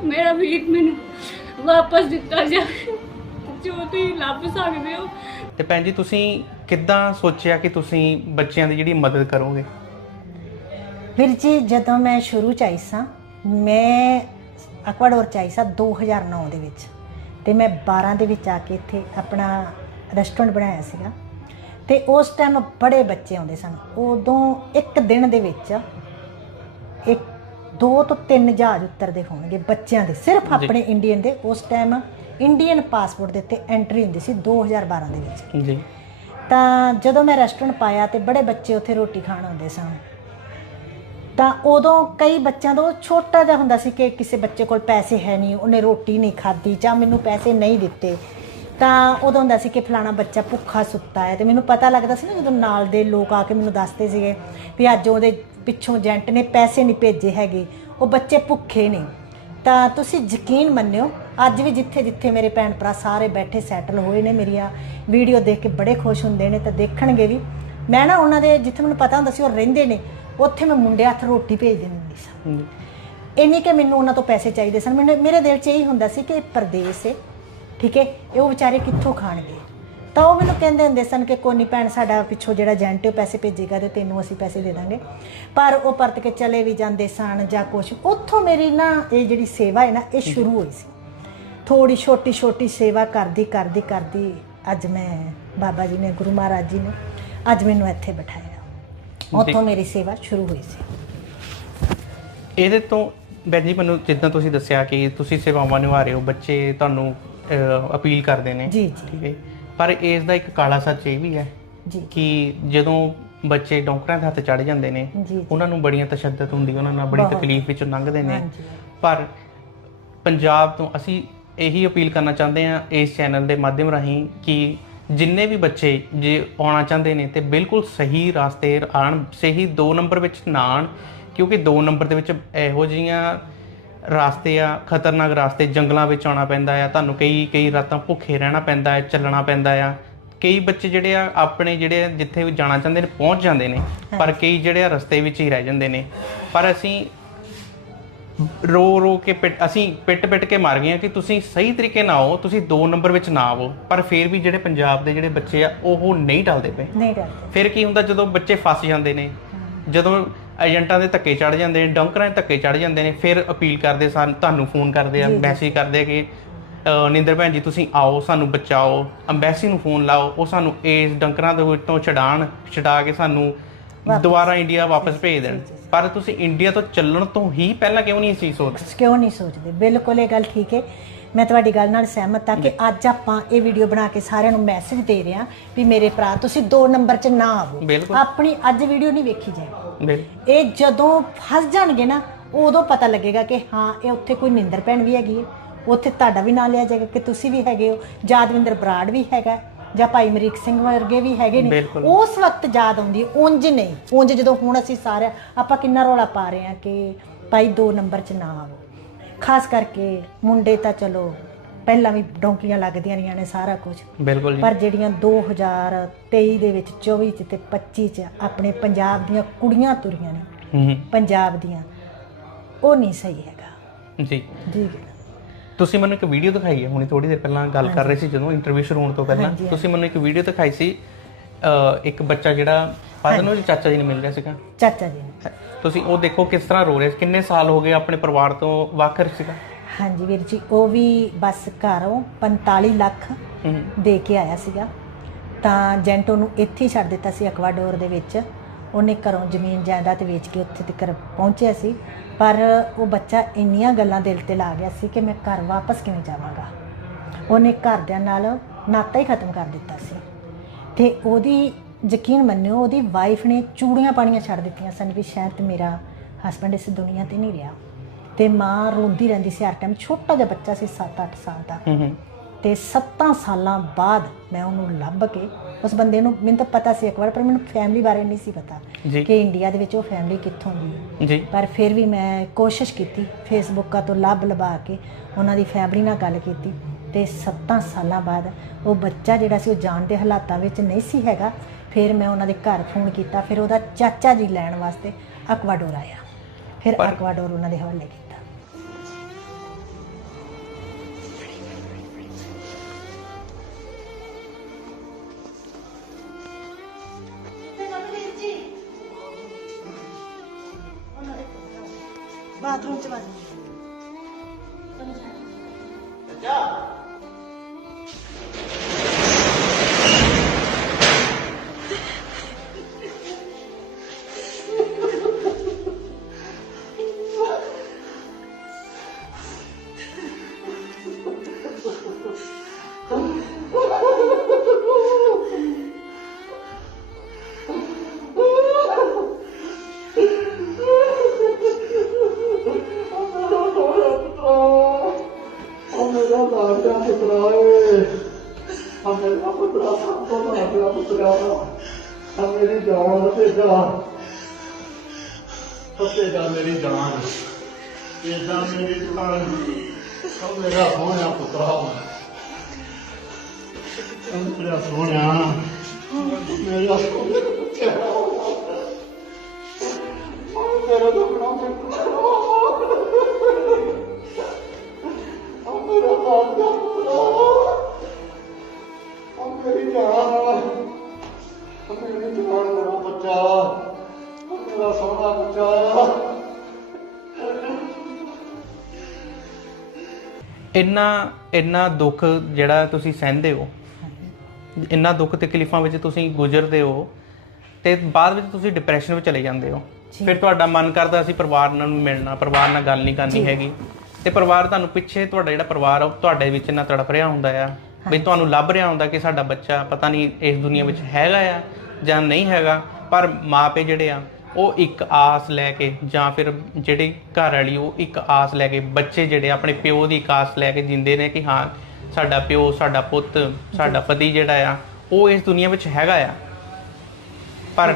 ਮੇਰਾ ਵੀਰ ਮੈਨੂੰ ਵਾਪਸ ਦਿੱਤਾ ਜਾਵੇ। ਜੋ ਤੁਸੀਂ ਲੱਭ ਸਕਦੇ ਹੋ। ਤੇ ਭੈਣ ਜੀ ਤੁਸੀਂ ਕਿੱਦਾਂ ਸੋਚਿਆ ਕਿ ਤੁਸੀਂ ਬੱਚਿਆਂ ਦੀ ਜਿਹੜੀ ਮਦਦ ਕਰੋਗੇ? ਵੀਰ ਜੀ ਜਦੋਂ ਮੈਂ ਸ਼ੁਰੂ ਚ ਆਈ ਸਾਂ ਮੈਂ ਅਕਵਾਡੋਰ ਚ ਆਈ ਸਾਂ 2009 ਦੇ ਵਿੱਚ। ਤੇ ਮੈਂ 12 ਦੇ ਵਿੱਚ ਆ ਕੇ ਇੱਥੇ ਆਪਣਾ ਰੈਸਟੋਰੈਂਟ ਬਣਾਇਆ ਸੀਗਾ। ਤੇ ਉਸ ਟਾਈਮ ਬੜੇ ਬੱਚੇ ਆਉਂਦੇ ਸਨ। ਉਦੋਂ ਇੱਕ ਦਿਨ ਦੇ ਵਿੱਚ ਇੱਕ ਦੋ ਤੋਂ ਤਿੰਨ ਜਹਾਜ਼ ਉਤਰਦੇ ਹੋਣਗੇ ਬੱਚਿਆਂ ਦੇ। ਸਿਰਫ। ਆਪਣੇ ਇੰਡੀਅਨ ਦੇ। ਉਸ ਟਾਈਮ ਇੰਡੀਅਨ ਪਾਸਪੋਰਟ ਦੇ ਉੱਤੇ ਐਂਟਰੀ ਹੁੰਦੀ ਸੀ 2012 ਦੇ ਵਿੱਚ। ਜੀ। ਤਾਂ ਜਦੋਂ ਮੈਂ ਰੈਸਟੋਰੈਂਟ ਪਾਇਆ ਤੇ ਬੜੇ ਬੱਚੇ ਉੱਥੇ ਰੋਟੀ ਖਾਣ ਆਉਂਦੇ ਸਨ। ਤਾਂ ਉਦੋਂ ਕਈ ਬੱਚਿਆਂ ਦਾ ਉਹ ਛੋਟਾ ਜਿਹਾ ਹੁੰਦਾ ਸੀ ਕਿ ਕਿਸੇ ਬੱਚੇ ਕੋਲ ਪੈਸੇ ਹੈ ਨਹੀਂ, ਉਹਨੇ ਰੋਟੀ ਨਹੀਂ ਖਾਧੀ ਜਾਂ ਮੈਨੂੰ ਪੈਸੇ ਨਹੀਂ ਦਿੱਤੇ। ਤਾਂ ਉਦੋਂ ਹੁੰਦਾ ਸੀ ਕਿ ਫਲਾਣਾ ਬੱਚਾ ਭੁੱਖਾ ਸੁੱਤਾ ਹੈ ਤੇ ਮੈਨੂੰ ਪਤਾ ਲੱਗਦਾ ਸੀ ਨਾ ਜਦੋਂ ਨਾਲ ਦੇ ਲੋਕ ਆ ਕੇ ਮੈਨੂੰ ਦੱਸਦੇ ਸੀਗੇ ਵੀ ਅੱਜ ਉਹਦੇ ਪਿੱਛੋਂ ਏਜੰਟ ਨੇ ਪੈਸੇ ਨਹੀਂ ਭੇਜੇ ਹੈਗੇ, ਉਹ ਬੱਚੇ ਭੁੱਖੇ ਨੇ। ਤਾਂ ਤੁਸੀਂ ਯਕੀਨ ਮੰਨਿਓ, ਅੱਜ ਵੀ ਜਿੱਥੇ ਜਿੱਥੇ ਮੇਰੇ ਭੈਣ ਭਰਾ ਸਾਰੇ ਬੈਠੇ ਸੈਟਲ ਹੋਏ ਨੇ ਮੇਰੀਆਂ ਵੀਡੀਓ ਦੇਖ ਕੇ ਬੜੇ ਖੁਸ਼ ਹੁੰਦੇ ਨੇ ਤਾਂ ਦੇਖਣਗੇ ਵੀ। ਮੈਂ ਨਾ ਉਹਨਾਂ ਦੇ, ਜਿੱਥੇ ਮੈਨੂੰ ਪਤਾ ਹੁੰਦਾ ਸੀ ਉਹ ਰਹਿੰਦੇ ਨੇ ਉੱਥੇ ਮੈਂ ਮੁੰਡੇ ਹੱਥ ਰੋਟੀ ਭੇਜ ਦਿੰਦੀ ਹੁੰਦੀ ਸਾਂ। ਇੰਨੀ ਕਿ ਮੈਨੂੰ ਉਹਨਾਂ ਤੋਂ ਪੈਸੇ ਚਾਹੀਦੇ ਸਨ। ਮੈਨੂੰ ਮੇਰੇ ਦਿਲ 'ਚ ਇਹੀ ਹੁੰਦਾ ਸੀ ਕਿ ਇਹ ਪਰਦੇਸ ਹੈ ਠੀਕ ਹੈ ਇਹ ਉਹ ਵਿਚਾਰੇ ਕਿੱਥੋਂ ਖਾਣਗੇ? ਤਾਂ ਉਹ ਮੈਨੂੰ ਕਹਿੰਦੇ ਹੁੰਦੇ ਸਨ ਕਿ ਕੋਈ ਨਹੀਂ ਭੈਣ ਸਾਡਾ ਪਿੱਛੋਂ ਜਿਹੜਾ ਏਜੰਟ ਉਹ ਪੈਸੇ ਭੇਜੇਗਾ ਤੇ ਤੈਨੂੰ ਅਸੀਂ ਪੈਸੇ ਦੇ ਦਾਂਗੇ। ਪਰ ਉਹ ਪਰਤ ਕੇ ਚਲੇ ਵੀ ਜਾਂਦੇ ਸਨ ਜਾਂ ਕੁਛ। ਉੱਥੋਂ ਮੇਰੀ ਨਾ ਇਹ ਜਿਹੜੀ ਸੇਵਾ ਹੈ ਨਾ ਇਹ ਸ਼ੁਰੂ ਹੋਈ ਸੀ। ਥੋੜੀ ਛੋਟੀ ਛੋਟੀ ਸੇਵਾ ਕਰਦੀ ਕਰਦੀ ਕਰਦੀ ਅੱਜ ਮੈਂ ਬਾਬਾ ਜੀ ਨੇ ਗੁਰੂ ਮਹਾਰਾਜ ਜੀ ਨੇ ਅੱਜ ਮੈਨੂੰ ਇੱਥੇ ਬਿਠਾਇਆ। ਉੱਥੋਂ ਮੇਰੀ ਸੇਵਾ ਸ਼ੁਰੂ ਹੋਈ ਸੀ। ਇਹਦੇ ਤੋਂ ਭੈਣ ਜੀ ਮੈਨੂੰ ਜਿੱਦਾਂ ਤੁਸੀਂ ਦੱਸਿਆ ਕਿ ਤੁਸੀਂ ਸੇਵਾਵਾਂ ਨਿਭਾ ਰਹੇ ਹੋ ਬੱਚੇ ਤੁਹਾਨੂੰ ਅਪੀਲ ਕਰਦੇ ਨੇ। ਜੀ ਜੀ। ਠੀਕ ਹੈ। ਪਰ ਇਸ ਦਾ ਇੱਕ ਕਾਲਾ ਸੱਚ ਇਹ ਵੀ ਹੈ ਜੀ। ਕਿ ਜਦੋਂ ਬੱਚੇ ਡਾਕਟਰਾਂ ਦੇ ਹੱਥ ਚੜ ਜਾਂਦੇ ਨੇ ਜੀ ਜੀ। ਉਹਨਾਂ ਨੂੰ ਬੜੀਆਂ ਤਸ਼ੱਦਦ ਹੁੰਦੀ ਉਹਨਾਂ ਨਾਲ ਬੜੀ ਬਹੁਤ। ਤਕਲੀਫ ਵਿੱਚੋਂ ਲੰਘਦੇ ਨੇ। ਹਾਂਜੀ। ਪਰ ਪੰਜਾਬ ਤੋਂ ਅਸੀਂ ਇਹੀ ਅਪੀਲ ਕਰਨਾ ਚਾਹੁੰਦੇ ਹਾਂ ਇਸ ਚੈਨਲ ਦੇ ਮਾਧਿਅਮ ਰਾਹੀਂ ਕਿ ਜਿੰਨੇ ਵੀ ਬੱਚੇ ਜੇ ਆਉਣਾ ਚਾਹੁੰਦੇ ਨੇ ਤੇ ਬਿਲਕੁਲ ਸਹੀ ਰਸਤੇ ਆਣ ਸਹੀ 2 ਨੰਬਰ ਵਿੱਚ ਨਾ ਆਉਣ ਕਿਉਂਕਿ 2 ਨੰਬਰ ਦੇ ਵਿੱਚ ਇਹੋ ਜਿਹੀਆਂ ਰਸਤੇ ਆ ਖਤਰਨਾਕ ਰਸਤੇ ਜੰਗਲਾਂ ਵਿੱਚ ਆਉਣਾ ਪੈਂਦਾ ਆ ਤੁਹਾਨੂੰ ਕਈ ਕਈ ਰਾਤਾਂ ਭੁੱਖੇ ਰਹਿਣਾ ਪੈਂਦਾ ਹੈ ਚੱਲਣਾ ਪੈਂਦਾ ਆ। ਕਈ ਬੱਚੇ ਜਿਹੜੇ ਆ ਆਪਣੇ ਜਿਹੜੇ ਜਿੱਥੇ ਵੀ ਜਾਣਾ ਚਾਹੁੰਦੇ ਨੇ ਪਹੁੰਚ ਜਾਂਦੇ ਨੇ ਪਰ ਕਈ ਜਿਹੜੇ ਆ ਰਸਤੇ ਵਿੱਚ ਹੀ ਰਹਿ ਜਾਂਦੇ ਨੇ। ਪਰ ਅਸੀਂ ਰੋ ਰੋ ਕੇ ਪਿੱਟ ਅਸੀਂ ਪਿੱਟ ਪਿੱਟ ਕੇ ਮਰ ਗਏ ਹਾਂ ਕਿ ਤੁਸੀਂ ਸਹੀ ਤਰੀਕੇ ਨਾਲ ਆਓ ਤੁਸੀਂ 2 ਨੰਬਰ ਵਿੱਚ ਨਾ ਆਵੋ ਪਰ ਫਿਰ ਵੀ ਜਿਹੜੇ ਪੰਜਾਬ ਦੇ ਜਿਹੜੇ ਬੱਚੇ ਆ ਉਹ ਨਹੀਂ ਟਲਦੇ ਪਏ। ਨਹੀਂ ਡਰਦੇ ਫਿਰ ਕੀ ਹੁੰਦਾ ਜਦੋਂ ਬੱਚੇ ਫਸ ਜਾਂਦੇ ਨੇ ਜਦੋਂ ਏਜੰਟਾਂ ਦੇ ਧੱਕੇ ਚੜ ਜਾਂਦੇ ਨੇ ਡੰਕਰਾਂ ਦੇ ਧੱਕੇ ਚੜ ਜਾਂਦੇ ਨੇ ਫਿਰ ਅਪੀਲ ਕਰਦੇ ਸਨ ਤੁਹਾਨੂੰ ਫੋਨ ਕਰਦੇ ਆ। ਮੈਸੇਜ ਕਰਦੇ ਆ ਕਿ ਨਿੰਦਰ ਭੈਣ ਜੀ ਤੁਸੀਂ ਆਓ ਸਾਨੂੰ ਬਚਾਓ ਅੰਬੈਸੀ ਨੂੰ ਫੋਨ ਲਾਓ ਉਹ ਸਾਨੂੰ ਇਸ ਡੰਕਰਾਂ ਦੇ ਵਿੱਚੋਂ ਛਡਾਣ ਛਡਾ ਕੇ ਸਾਨੂੰ ਦੁਬਾਰਾ ਇੰਡੀਆ ਵਾਪਸ ਭੇਜ ਦੇਣ। ਪਰ ਤੁਸੀਂ ਇੰਡੀਆ ਤੋਂ ਚੱਲਣ ਤੋਂ ਹੀ ਪਹਿਲਾਂ ਕਿਉਂ ਨਹੀਂ ਸੀ ਸੋਚਦੇ ਕਿਉਂ ਨਹੀਂ ਸੋਚਦੇ? ਬਿਲਕੁਲ ਇਹ ਗੱਲ ਠੀਕ ਹੈ। ਮੈਂ ਤੁਹਾਡੀ ਗੱਲ ਨਾਲ ਸਹਿਮਤ ਹਾਂ ਕਿ ਅੱਜ ਆਪਾਂ ਇਹ ਵੀਡੀਓ ਬਣਾ ਕੇ ਸਾਰਿਆਂ ਨੂੰ ਮੈਸੇਜ ਦੇ ਰਹੇ ਵੀ ਮੇਰੇ ਭਰਾ ਤੁਸੀਂ 2 ਨੰਬਰ 'ਚ ਨਾ ਆਵੋ। ਆਪਣੀ ਅੱਜ ਵੀਡੀਓ ਨਹੀਂ ਵੇਖੀ ਜਾਏ ਇਹ ਜਦੋਂ ਫਸ ਜਾਣਗੇ ਨਾ ਉਦੋਂ ਪਤਾ ਲੱਗੇਗਾ ਕਿ ਹਾਂ ਇਹ ਉੱਥੇ ਕੋਈ ਨਿੰਦਰ ਭੈਣ ਵੀ ਹੈਗੀ ਹੈ। ਉੱਥੇ ਤੁਹਾਡਾ ਵੀ ਨਾਂ ਲਿਆ ਜਾਏਗਾ ਕਿ ਤੁਸੀਂ ਵੀ ਹੈਗੇ ਹੋ। ਜਾਦਵਿੰਦਰ ਬਰਾੜ ਵੀ ਹੈਗਾ। ਜਾਂ ਭਾਈ ਮਰੀਕ ਸਿੰਘ ਵਰਗੇ ਵੀ ਹੈਗੇ ਨੇ ਬਿਲਕੁਲ। ਉਸ ਵਕਤ ਯਾਦ ਆਉਂਦੀ ਉਂਝ ਨਹੀਂ। ਉਂਝ ਜਦੋਂ ਹੁਣ ਅਸੀਂ ਸਾਰੇ ਆਪਾਂ ਕਿੰਨਾ ਰੌਲਾ ਪਾ ਰਹੇ ਹਾਂ ਕਿ ਭਾਈ 2 ਨੰਬਰ 'ਚ ਨਾ ਆਵੋ ਖਾਸ ਕਰਕੇ ਮੁੰਡੇ ਤਾਂ ਚਲੋ ਪਹਿਲਾਂ ਵੀ ਡੌਂਕੀਆਂ ਲੱਗਦੀਆਂ ਰਹੀਆਂ ਨੇ ਸਾਰਾ ਕੁਝ। ਬਿਲਕੁਲ ਜੀ। ਪਰ ਜਿਹੜੀਆਂ 2023 ਦੇ ਵਿੱਚ 24 ਚ ਤੇ 25 ਚ ਆਪਣੇ ਪੰਜਾਬ ਦੀਆਂ ਕੁੜੀਆਂ ਤੁਰੀਆਂ ਨੇ ਹੂੰ। ਪੰਜਾਬ ਦੀਆਂ ਉਹ ਨਹੀਂ ਸਹੀ ਹੈਗਾ। ਹੂੰ, ਜੀ। ਜੀ। ਤੁਸੀਂ ਮੈਨੂੰ ਇੱਕ ਵੀਡੀਓ ਦਿਖਾਈ ਹੈ ਹੁਣੀ ਥੋੜੀ ਦੇਰ ਪਹਿਲਾਂ ਗੱਲ ਕਰ ਰਹੇ ਸੀ ਜਦੋਂ ਇੰਟਰਵਿਊ ਸ਼ੁਰੂ ਹੋਣ ਤੋਂ ਪਹਿਲਾਂ। ਤੁਸੀਂ ਮੈਨੂੰ ਇੱਕ ਵੀਡੀਓ ਦਿਖਾਈ ਸੀ ਇੱਕ ਬੱਚਾ ਜਿਹੜਾ ਫਾਦਰ ਨੂੰ ਚਾਚਾ ਜੀ ਨੂੰ ਮਿਲ ਰਿਹਾ ਸੀਗਾ। ਚਾਚਾ ਜੀ। ਨੇ ਤੁਸੀਂ ਉਹ ਦੇਖੋ ਕਿਸ ਤਰ੍ਹਾਂ ਰੋ ਰਿਹਾ ਸੀ ਕਿੰਨੇ ਸਾਲ ਹੋ ਗਏ ਆਪਣੇ ਪਰਿਵਾਰ ਤੋਂ ਵੱਖ ਸੀਗਾ? ਹਾਂਜੀ ਵੀਰ ਜੀ ਉਹ ਵੀ ਬਸ ਘਰੋਂ 45 ਲੱਖ ਦੇ ਕੇ ਆਇਆ ਸੀਗਾ। ਤਾਂ ਏਜੰਟ ਉਹਨੂੰ ਇੱਥੇ ਛੱਡ ਦਿੱਤਾ ਸੀ ਅਕਵਾਡੋਰ ਦੇ ਵਿੱਚ। ਉਹਨੇ ਘਰੋਂ ਜ਼ਮੀਨ ਜਾਇਦਾਦ ਵੇਚ ਕੇ ਉੱਥੇ ਤੱਕ ਪਹੁੰਚਿਆ ਸੀ। ਪਰ ਉਹ ਬੱਚਾ ਇੰਨੀਆਂ ਗੱਲਾਂ ਦਿਲ ਤੇ ਲਾ ਗਿਆ ਸੀ ਕਿ ਮੈਂ ਘਰ ਵਾਪਸ ਕਿਵੇਂ ਜਾਵਾਂਗਾ। ਉਹਨੇ ਘਰਦਿਆਂ ਨਾਲ ਨਾਤਾ ਹੀ ਖਤਮ ਕਰ ਦਿੱਤਾ ਸੀ। ਤੇ ਉਹਦੀ ਯਕੀਨ ਮੰਨਿਓ ਉਹਦੀ ਵਾਈਫ ਨੇ ਚੂੜੀਆਂ ਪਾਣੀਆਂ ਛੱਡ ਦਿੱਤੀਆਂ ਸਨ ਵੀ ਸ਼ਾਇਦ ਮੇਰਾ ਹਸਬੰਡ ਇਸ ਦੁਨੀਆ ਤੇ ਨਹੀਂ ਰਿਹਾ। ਤੇ ਮਾਂ ਰੋਂਦੀ ਰਹਿੰਦੀ ਸੀ ਹਰ ਟਾਈਮ ਛੋਟਾ ਜਿਹਾ ਬੱਚਾ ਸੀ 7-8 ਸਾਲ ਦਾ। ਤੇ 7 ਸਾਲਾਂ ਬਾਅਦ ਮੈਂ ਉਹਨੂੰ ਲੱਭ ਕੇ ਉਸ ਬੰਦੇ ਨੂੰ ਮੈਨੂੰ ਤਾਂ ਪਤਾ ਸੀ ਇੱਕ ਵਾਰ ਪਰ ਮੈਨੂੰ ਫੈਮਿਲੀ ਬਾਰੇ ਨਹੀਂ ਸੀ ਪਤਾ ਜੀ। ਕਿ ਇੰਡੀਆ ਦੇ ਵਿੱਚ ਉਹ ਫੈਮਿਲੀ ਕਿੱਥੋਂ ਦੀ ਹੈ। ਜੀ। ਪਰ ਫਿਰ ਵੀ ਮੈਂ ਕੋਸ਼ਿਸ਼ ਕੀਤੀ ਫੇਸਬੁੱਕਾਂ ਤੋਂ ਲੱਭ ਲਭਾ ਕੇ ਉਹਨਾਂ ਦੀ ਫੈਮਿਲੀ ਨਾਲ ਗੱਲ ਕੀਤੀ ਤੇ 7 ਸਾਲਾਂ ਬਾਅਦ ਉਹ ਬੱਚਾ ਜਿਹੜਾ ਸੀ ਉਹ ਜਾਣ ਦੇ ਹਾਲਾਤਾਂ ਵਿੱਚ ਨਹੀਂ ਸੀ ਹੈਗਾ। ਫਿਰ ਮੈਂ ਉਹਨਾਂ ਦੇ ਘਰ ਫੋਨ ਕੀਤਾ ਫਿਰ ਉਹਦਾ ਚਾਚਾ ਜੀ ਲੈਣ ਵਾਸਤੇ ਅਕਵਾਡੋਰ ਆਇਆ। ਫਿਰ ਪਰ- ਅਕਵਾਡੋਰ ਉਹਨਾਂ ਦੇ ਹਵਾਲੇ ਕੀਤਾ ਉਹ ਦੁਖਣਾ ਪੁੱਤਰਾ ਮੇਰਾ ਲਾਡਲਾ ਪੁੱਤਰਾ ਉਹ ਮੇਰੀ ਜਾਨ ਉਹ ਮੇਰੀ ਜਾਨ ਮੇਰਾ ਬੱਚਾ। ਉਹ ਮੇਰਾ ਸੋਹਣਾ ਬੱਚਾ। ਇੰਨਾ ਇੰਨਾ ਦੁੱਖ ਜਿਹੜਾ ਤੁਸੀਂ ਸਹਿੰਦੇ ਹੋ, ਇੰਨਾ ਦੁੱਖ ਤਕਲੀਫਾਂ ਵਿੱਚ ਤੁਸੀਂ ਗੁਜ਼ਰਦੇ ਹੋ, ਤੇ ਬਾਅਦ ਵਿੱਚ ਤੁਸੀਂ ਡਿਪਰੈਸ਼ਨ ਵਿੱਚ ਚਲੇ ਜਾਂਦੇ ਹੋ। ਫਿਰ ਤੁਹਾਡਾ ਮਨ ਕਰਦਾ ਅਸੀਂ ਪਰਿਵਾਰ ਨਾਲ ਮਿਲਣਾ ਪਰਿਵਾਰ ਨਾਲ ਗੱਲ ਨਹੀਂ ਕਰਨੀ ਹੈਗੀ। ਤੇ ਪਰਿਵਾਰ ਤੁਹਾਨੂੰ ਪਿੱਛੇ ਤੁਹਾਡਾ ਜਿਹੜਾ ਪਰਿਵਾਰ ਆ ਉਹ ਤੁਹਾਡੇ ਵਿੱਚ ਨਾ ਤੜਫ ਰਿਹਾ ਹੁੰਦਾ ਆ। ਵੀ ਤੁਹਾਨੂੰ ਲੱਭ ਰਿਹਾ ਹੁੰਦਾ ਕਿ ਸਾਡਾ ਬੱਚਾ ਪਤਾ ਨਹੀਂ ਇਸ ਦੁਨੀਆ ਵਿੱਚ ਹੈਗਾ ਆ ਜਾਂ ਨਹੀਂ ਹੈਗਾ ਪਰ ਮਾਪੇ ਜਿਹੜੇ ਆ ਉਹ ਇੱਕ ਆਸ ਲੈ ਕੇ ਜਾਂ ਫਿਰ ਜਿਹੜੇ ਘਰ ਵਾਲੀ ਉਹ ਇੱਕ ਆਸ ਲੈ ਕੇ ਬੱਚੇ ਜਿਹੜੇ ਆਪਣੇ ਪਿਓ ਦੀ ਆਸ ਲੈ ਕੇ ਜਿੰਦੇ ਨੇ ਕਿ ਹਾਂ ਸਾਡਾ ਪਿਓ ਸਾਡਾ ਪੁੱਤ ਸਾਡਾ ਪਤੀ ਜਿਹੜਾ ਆ ਉਹ ਇਸ ਦੁਨੀਆ ਵਿੱਚ ਹੈਗਾ ਆ। ਪਰ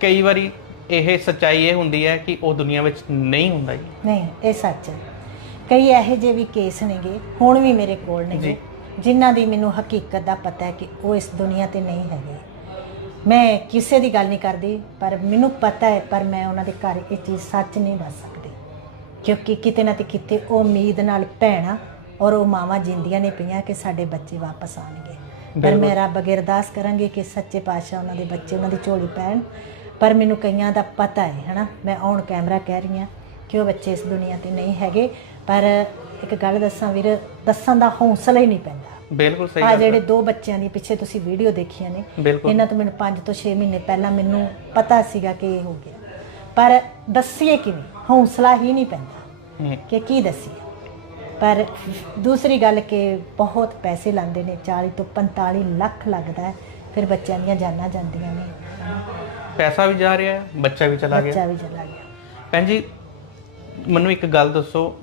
ਕਈ ਵਾਰੀ ਇਹ ਸੱਚਾਈ ਇਹ ਹੁੰਦੀ ਹੈ ਕਿ ਉਹ ਦੁਨੀਆ ਵਿੱਚ ਨਹੀਂ ਹੁੰਦਾ ਜੀ। ਨਹੀਂ ਇਹ ਸੱਚ ਹੈ। ਕਈ ਇਹੋ ਜਿਹੇ ਵੀ ਕੇਸ ਨੇਗੇ ਹੁਣ ਵੀ ਮੇਰੇ ਕੋਲ ਨੇਗੇ। ਜਿਨ੍ਹਾਂ ਦੀ ਮੈਨੂੰ ਹਕੀਕਤ ਦਾ ਪਤਾ ਹੈ ਕਿ ਉਹ ਇਸ ਦੁਨੀਆ ਤੇ ਨਹੀਂ ਹੈਗੇ। ਮੈਂ ਕਿਸੇ ਦੀ ਗੱਲ ਨਹੀਂ ਕਰਦੀ ਪਰ ਮੈਨੂੰ ਪਤਾ ਹੈ ਪਰ ਮੈਂ ਉਹਨਾਂ ਦੇ ਘਰ ਇਹ ਚੀਜ਼ ਸੱਚ ਨਹੀਂ ਦੱਸ ਸਕਦੀ। ਕਿਉਂਕਿ ਕਿਤੇ ਨਾ ਤੇ ਕਿਤੇ ਉਹ ਉਮੀਦ ਨਾਲ ਭੈਣਾਂ ਔਰ ਉਹ ਮਾਵਾਂ ਜਿੰਦੀਆਂ ਨੇ ਪਈਆਂ ਕਿ ਸਾਡੇ ਬੱਚੇ ਵਾਪਸ ਆਣਗੇ ਪਰ ਬਿਲਕੁਲ। ਮੈਂ ਰੱਬ ਅੱਗੇ ਅਰਦਾਸ ਕਰਾਂਗੀ ਕਿ ਸੱਚੇ ਪਾਤਸ਼ਾਹ ਉਹਨਾਂ ਦੇ ਬੱਚੇ ਉਹਨਾਂ ਦੀ ਝੋਲੀ ਪੈਣ ਪਰ ਮੈਨੂੰ ਕਈਆਂ ਦਾ ਪਤਾ ਹੈ ਹਨਾ? ਮੈਂ ਔਨ ਕੈਮਰਾ ਕਹਿ ਰਹੀ ਹਾਂ ਕਿ ਉਹ ਬੱਚੇ ਇਸ ਦੁਨੀਆ ਤੇ ਨਹੀਂ ਹੈਗੇ। ਪਰ ਇੱਕ ਗੱਲ ਦੱਸਾਂ ਵੀਰ ਦੱਸਣ ਦਾ ਹੌਸਲਾ ਹੀ ਨਹੀਂ ਪੈਂਦਾ। ਬਿਲਕੁਲ ਸਹੀ ਆ ਜਿਹੜੇ। ਦੋ ਬੱਚਿਆਂ ਦੀ ਪਿੱਛੇ ਤੁਸੀਂ ਵੀਡੀਓ ਦੇਖੀਆਂ ਨੇ। ਇਹਨਾਂ ਤੋਂ ਮੈਨੂੰ 5 ਤੋਂ 6 ਮਹੀਨੇ ਪਹਿਲਾਂ ਮੈਨੂੰ ਪਤਾ ਸੀਗਾ ਕਿ ਇਹ ਹੋ ਗਿਆ। ਪਰ ਦੱਸੀਏ ਕਿਵੇਂ? ਹੌਸਲਾ ਹੀ ਨਹੀਂ ਪੈਂਦਾ। ਕਿ ਕੀ ਦੱਸੀਏ? ਪਰ ਦੂਸਰੀ ਗੱਲ ਕਿ ਬਹੁਤ ਪੈਸੇ ਲਾਉਂਦੇ ਨੇ 40 ਤੋਂ 45 ਲੱਖ ਲੱਗਦਾ ਫਿਰ ਬੱਚਿਆਂ ਦੀਆਂ ਜਾਨਾਂ ਜਾਂਦੀਆਂ ਨੇ। ਪੈਸਾ ਵੀ ਜਾ ਰਿਹਾ ਹੈ ਬੱਚਾ ਵੀ ਚਲਾ ਗਿਆ। ਬੱਚਾ ਵੀ ਚਲਾ ਗਿਆ। ਭੈਣ ਜੀ ਮੈਨੂੰ ਇੱਕ ਗੱਲ ਦੱਸੋ।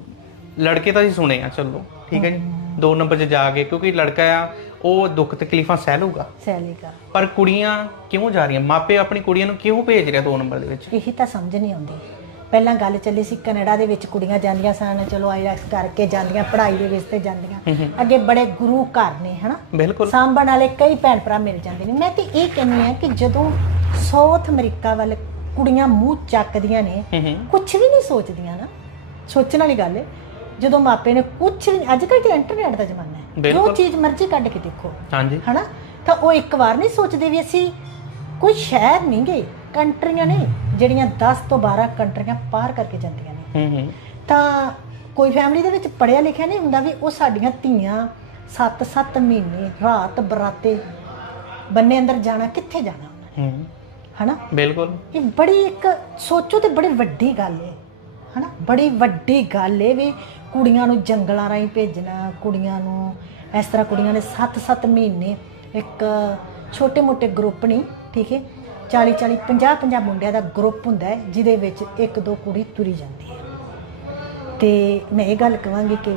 ਲੜਕੇ ਤਾਂ ਜੀ ਸੁਣੇ ਆ ਚਲੋ ਠੀਕ ਹੈ ਜੀ। ਦੋ ਨੰਬਰ 'ਚ ਜਾ ਕੇ ਕਿਉਂਕਿ ਲੜਕਾ ਆ ਉਹ ਦੁੱਖ ਤਕਲੀਫਾਂ ਸਹਿ ਲੂਗਾ ਸੈਲਿਕਾ ਪਰ ਕੁੜੀਆਂ ਕਿਉਂ ਜਾ ਰਹੀਆਂ? ਮਾਪੇ ਆਪਣੀ ਕੁੜੀਆਂ ਨੂੰ ਕਿਉਂ ਭੇਜ ਰਿਹਾ ਦੋ ਨੰਬਰ ਦੇ ਵਿੱਚ? ਇਹੀ ਤਾਂ ਸਮਝ ਨਹੀਂ ਆਉਂਦੀ। ਪਹਿਲਾਂ ਗੱਲ ਚੱਲੀ ਸੀ ਕੈਨੇਡਾ ਦੇ ਵਿੱਚ ਕੁੜੀਆਂ ਜਾਂਦੀਆਂ ਸਨ ਚਲੋ ਆਈਲੈਟਸ ਕਰਕੇ ਜਾਂਦੀਆਂ ਪੜ੍ਹਾਈ ਦੇ ਵਿੱਚ ਤੇ ਜਾਂਦੀਆਂ। ਅੱਗੇ ਬੜੇ ਗੁਰੂ ਘਰ ਨੇ ਹਨਾ? ਸਾਂਭਣ ਵਾਲੇ ਕਈ ਭੈਣ ਭਰਾ ਮਿਲ ਜਾਂਦੇ ਨੇ। ਮੈਂ ਤੇ ਇਹ ਕਹਿੰਦੀ ਆ ਕਿ ਜਦੋਂ ਸਾਊਥ ਅਮਰੀਕਾ ਵੱਲ ਕੁੜੀਆਂ ਮੂੰਹ ਚੱਕਦੀਆਂ ਨੇ ਕੁਝ ਵੀ ਨਹੀਂ ਸੋਚਦੀਆਂ ਨਾ ਸੋਚਣ ਵਾਲੀ ਗੱਲ ਹੈ ਜਦੋਂ ਮਾਪੇ ਨੇ ਕੁਝ ਅੱਜ ਕੱਲ੍ਹ ਤੇ ਇੰਟਰਨੈਟ ਦਾ ਜ਼ਮਾਨਾ ਹੈ। ਜੋ ਚੀਜ਼ ਮਰਜ਼ੀ ਕੱਢ ਕੇ ਦੇਖੋ ਹਾਂਜੀ। ਹਨਾ? ਤਾਂ ਉਹ ਇੱਕ ਵਾਰ ਨਹੀਂ ਸੋਚਦੇ ਵੀ ਅਸੀਂ ਕੋਈ ਸ਼ਹਿਰ ਨਹੀਂ ਗਏ ਕੰਟਰੀਆਂ ਨੇ। ਜਿਹੜੀਆਂ 10 ਤੋਂ 12 ਕੰਟਰੀਆਂ ਪਾਰ ਕਰਕੇ ਜਾਂਦੀਆਂ ਨੇ। ਹੂੰ ਹੂੰ। ਤਾਂ ਕੋਈ ਫੈਮਿਲੀ ਦੇ ਵਿੱਚ ਪੜਿਆ ਲਿਖਿਆ ਨਹੀਂ ਹੁੰਦਾ ਵੀ ਉਹ ਸਾਡੀਆਂ ਧੀਆਂ 7-7 ਮਹੀਨੇ ਰਾਤ ਬਰਾਤੇ ਬੰਨੇ ਅੰਦਰ ਜਾਣਾ ਕਿੱਥੇ ਜਾਣਾ ਹੂੰ। ਹਨਾ? ਬਿਲਕੁਲ। ਇਹ ਬੜੀ ਇੱਕ ਸੋਚੋ ਤੇ ਬੜੀ ਵੱਡੀ ਗੱਲ ਹੈ ਹਨਾ? ਬੜੀ ਵੱਡੀ ਗੱਲ ਹੈ ਵੀ ਕੁੜੀਆਂ ਨੂੰ ਜੰਗਲਾਂ ਰਾਹੀਂ ਭੇਜਣਾ ਕੁੜੀਆਂ ਨੂੰ ਇਸ ਤਰ੍ਹਾਂ ਕੁੜੀਆਂ ਨੇ 7-7 ਮਹੀਨੇ ਇੱਕ ਛੋਟੇ-ਮੋਟੇ ਗਰੁੱਪ ਨਹੀਂ ਠੀਕ ਹੈ 40-40 50-50 ਮੁੰਡਿਆਂ ਦਾ ਗਰੁੱਪ ਹੁੰਦਾ ਹੈ ਜਿਹਦੇ ਵਿੱਚ ਇੱਕ ਦੋ ਕੁੜੀ ਤੁਰੀ ਜਾਂਦੀ ਹੈ। ਤੇ ਮੈਂ ਇਹ ਗੱਲ ਕਹਾਂਗੀ ਕਿ